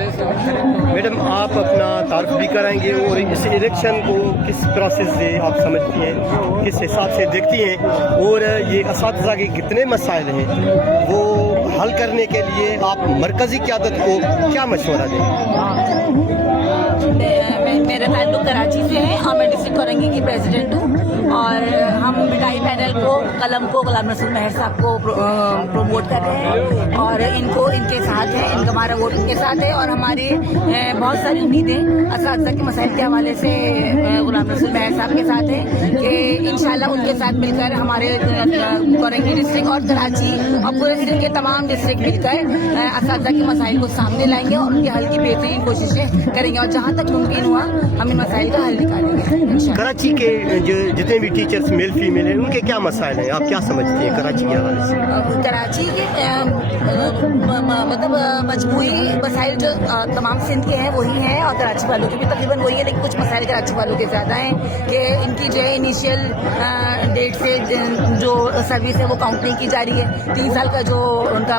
Madam आप अपना तारुफ भी कराएंगे और इस इलेक्शन को किस प्रोसेस से आप समझती हैं, किस हिसाब से देखती हैं, और ये असातिज़ा के कितने मसाइल हैं वो हल करने के लिए आप मरकज़ी क़यादत को क्या मशवरा देंगे? मेरा ताल्लुक कराची से है और मैं डिस्ट्रिक्ट कोरंगी की प्रेसिडेंट हूँ और हम मिठाई पैनल को कलम को गुलाम रसूल मेहर साहब को प्रमोट कर रहे हैं और इनको इनके साथ है, इनका हमारा वोट इनके साथ है और हमारी बहुत सारी उम्मीदें असातिज़ा के मसाइल के हवाले से गुलाम रसूल मेहर साहब के साथ है कि इंशाल्लाह उनके साथ मिलकर हमारे कोरंगी डिस्ट्रिक्ट और कराची और पूरे सिंध के तमाम डिस्ट्रिक्ट मिलकर असातिज़ा के मसाइल को सामने लाएंगे और उनके हल की बेहतरीन कोशिशें करेंगे और जहाँ तक मुमकिन हुआ हम इन मसाइल का हल निकालेंगे। कराची के जो जितने भी टीचर्स मेल फीमेल हैं उनके क्या मसाइल हैं, आप क्या समझती हैं कराची के हवाले से? कराची के मतलब मजबूरी मसाइल जो तमाम सिंध के हैं वही हैं और कराची वालों के भी तकरीबन वही है, लेकिन कुछ मसाइल कराची वालों के ज़्यादा हैं कि इनकी जो है इनिशियल डेट से जो सर्विस है वो काउंट नहीं की जा रही है। 3 साल का जो उनका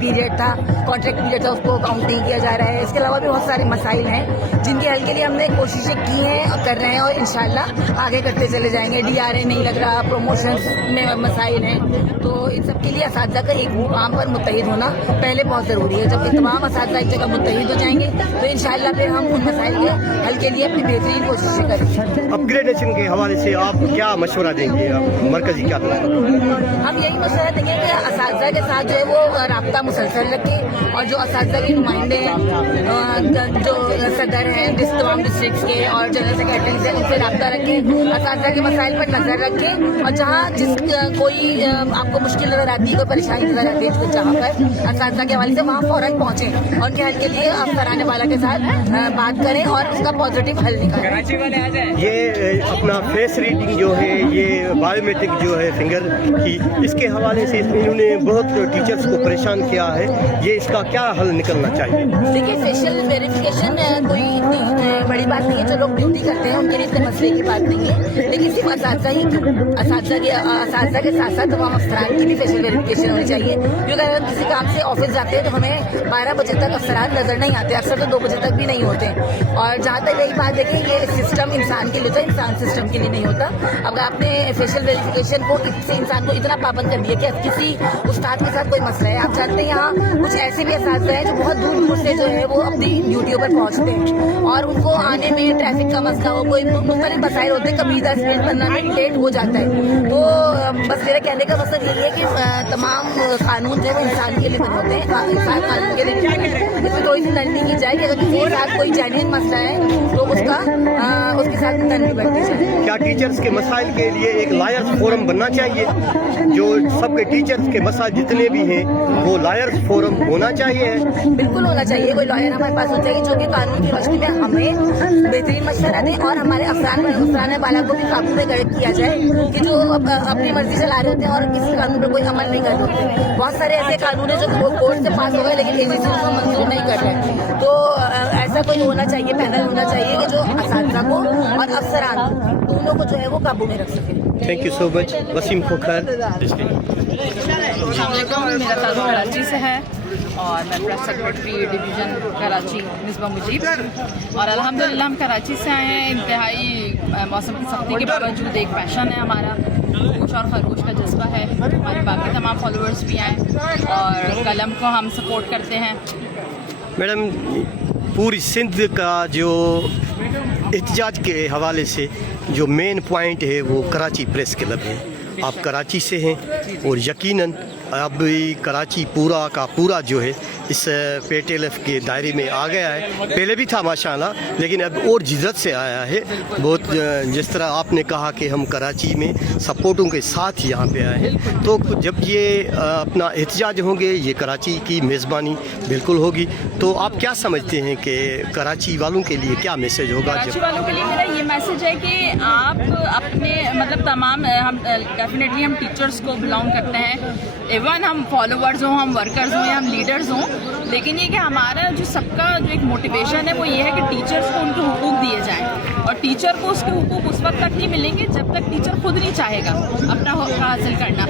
पीरियड था, कॉन्ट्रैक्ट पीरियड था, उसको काउंट नहीं किया जा रहा है। इसके अलावा भी बहुत सारे मसाइल हैं जिनके हल के लिए हमने कोशिशें की हैं और कर रहे हैं और इंशाल्लाह आगे करते चले जाएंगे। DRA नहीं लग रहा, प्रमोशन में मसाइल हैं, तो इन सब के लिए असातिज़ा का एक मुकाम पर मुत्तहिद होना पहले बहुत ज़रूरी है। जब तमाम असातिज़ा एक जगह मुत्तहिद हो जाएंगे तो इंशाल्लाह फिर हम उन मसाइल के हल के लिए अपनी बेहतरीन कोशिशें करेंगे। अपग्रेडेशन के हवाले से आप क्या मशवरा देंगे मरकज़ी क़यादत को? हम यही मशवरा देंगे कि असातिज़ा के साथ जो है वो राब्ता मुसलसल रखें और जो असातिज़ा के नुमाइंदे हैं, जो सदर हैं तमाम डिस्ट्रिक्ट के और जनरल सेक्रेटरीज हैं, उनसे रब्ता रखें, असातिज़ा के मसाइल पर नज़र रखें और जहाँ जिस कोई आपको मुश्किल नज़र आती है, कोई परेशानी नज़र आती है, जहाँ पर असातिज़ा के हवाले से वहाँ फ़ौरन पहुँचें और उनके हल के लिए अफसरान वाला के साथ बात करें और उसका पॉजिटिव हल निकालें। ये अपना फेस रीडिंग जो है, ये बायोमेट्रिक जो है फिंगर की, इसके हवाले से इन्होंने बहुत टीचर्स को परेशान किया है, ये इसका क्या हल निकलना चाहिए? देखिए फेशियल वेरिफिकेशन कोई इतनी बड़ी बात नहीं है, जो लोग ड्यूटी करते हैं उनके लिए इतने मसले की बात नहीं है, लेकिन सिर्फ असातिज़ा के साथ साथ तमाम अफसरान की भी फेशियल वेरिफिकेशन होनी चाहिए, क्योंकि अगर हम किसी काम से ऑफिस जाते हैं तो हमें 12 बजे तक अफसरान नजर नहीं आते, अक्सर तो 2 बजे तक भी नहीं होते। और जहाँ तक यही बात देखिए ये सिस्टम इंसान के लिए होता है, इंसान सिस्टम के लिए नहीं होता। अब आपने फेशियल वेरिफिकेशन को इससे इंसान को इतना पाबंद कर दिया कि किसी उस्ताद के साथ कोई मसला है, आप जानते हैं यहाँ कुछ ऐसे भी असातिज़ा हैं जो बहुत दूर दूर से जो है वो अपनी ड्यूटियों पर पहुँचते हैं और उनको आने में ट्रैफिक का मसला हो, कोई मुख्तलिफ मसाइल होते हैं, कभी 10 मिनट 15 मिनट लेट हो जाता है। तो बस मेरा कहने का मकसद यही है कि तमाम कानून जो है वो इंसान के लिए बने होते हैं, इंसान कानून के लिए इसमें थोड़ी सी नरमी की जाए कि अगर किसी के साथ कोई जेन्युइन मसला है तो उसके साथ नरमी बरती जाए। क्या टीचर्स के मसाइल के लिए एक लायर्स फोरम बनना चाहिए, जो सबके टीचर्स के मसाइल जितने भी हैं वो लायर्स फोरम होना चाहिए? बिल्कुल होना चाहिए, कोई लॉयर हमारे पास होना चाहिए जो कि कानून की रोशनी में हमें बेहतरीन मशवरा दें और हमारे अफसरान वाला को भी काबू में किया जाए कि जो अपनी मर्जी चला रहे होते हैं और किसी कानून पर कोई अमल नहीं कर रहे होते। बहुत सारे ऐसे कानून है जो कोर्ट से पास हो गए लेकिन एजेंसी उसको मंजूर नहीं कर रहे, तो ऐसा कोई होना चाहिए, पैनल होना चाहिए कि जो असातिज़ा को और अफसरान दोनों को जो है वो काबू में रख सके। Thank you so much. Waseem Khokhar. मेरा ताल्लुक कराची से है और मैं press secretary division Karachi Misbah Mujeeb, और अल्हम्दुलिल्लाह हम कराची से आए हैं। इंतहाई मौसम की सख्ती के बावजूद एक पैशन है हमारा, गोश और खरगोश का जज्बा है, हमारे बाकी तमाम फॉलोअर्स भी हैं और कलम को हम सपोर्ट करते हैं। मैडम पूरी सिंध का जो एहतजाज के हवाले से जो मेन पॉइंट है वो कराची प्रेस क्लब है, आप कराची से हैं और यकीनन अब कराची पूरा का पूरा जो है इस PTLF के दायरे में आ गया है। पहले भी था माशाल्लाह, लेकिन अब और जिद्दत से आया है बहुत। जिस तरह आपने कहा कि हम कराची में सपोर्टों के साथ यहाँ पे आए हैं, तो जब ये अपना एहतजाज होंगे, ये कराची की मेज़बानी बिल्कुल होगी, तो आप क्या समझते हैं कि कराची वालों के लिए क्या मैसेज होगा? कराची वालों के लिए मेरा ये मैसेज है कि आप अपने मतलब तमाम हम डेफिनेटली हम टीचर्स को बिलोंग करते हैं, इवन हम फॉलोअर्स हों, हम वर्कर्स हों या हम लीडर्स हों, लेकिन ये कि हमारा जो सबका जो एक मोटिवेशन है वो ये है कि टीचर्स को उनके हुकूक दिए जाएं और टीचर को उसके हुकूक उस वक्त तक नहीं मिलेंगे जब तक टीचर खुद नहीं चाहेगा अपना हक हासिल करना।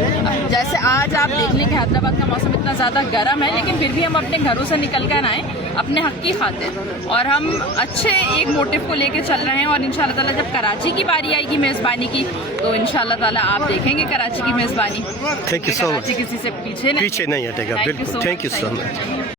जैसे आज आप देख लें कि हैदराबाद का मौसम इतना ज़्यादा गर्म है, लेकिन फिर भी हम अपने घरों से निकल कर आएँ अपने हक की खातिर, और हम अच्छे एक मोटिव को लेके चल रहे हैं। और इंशाल्लाह ताला जब कराची की बारी आएगी मेज़बानी की तो इंशाल्लाह ताला आप देखेंगे कराची की मेज़बानी। Thank you so much. Karachi किसी से पीछे नहीं हटेगा, बिल्कुल। Thank you so much.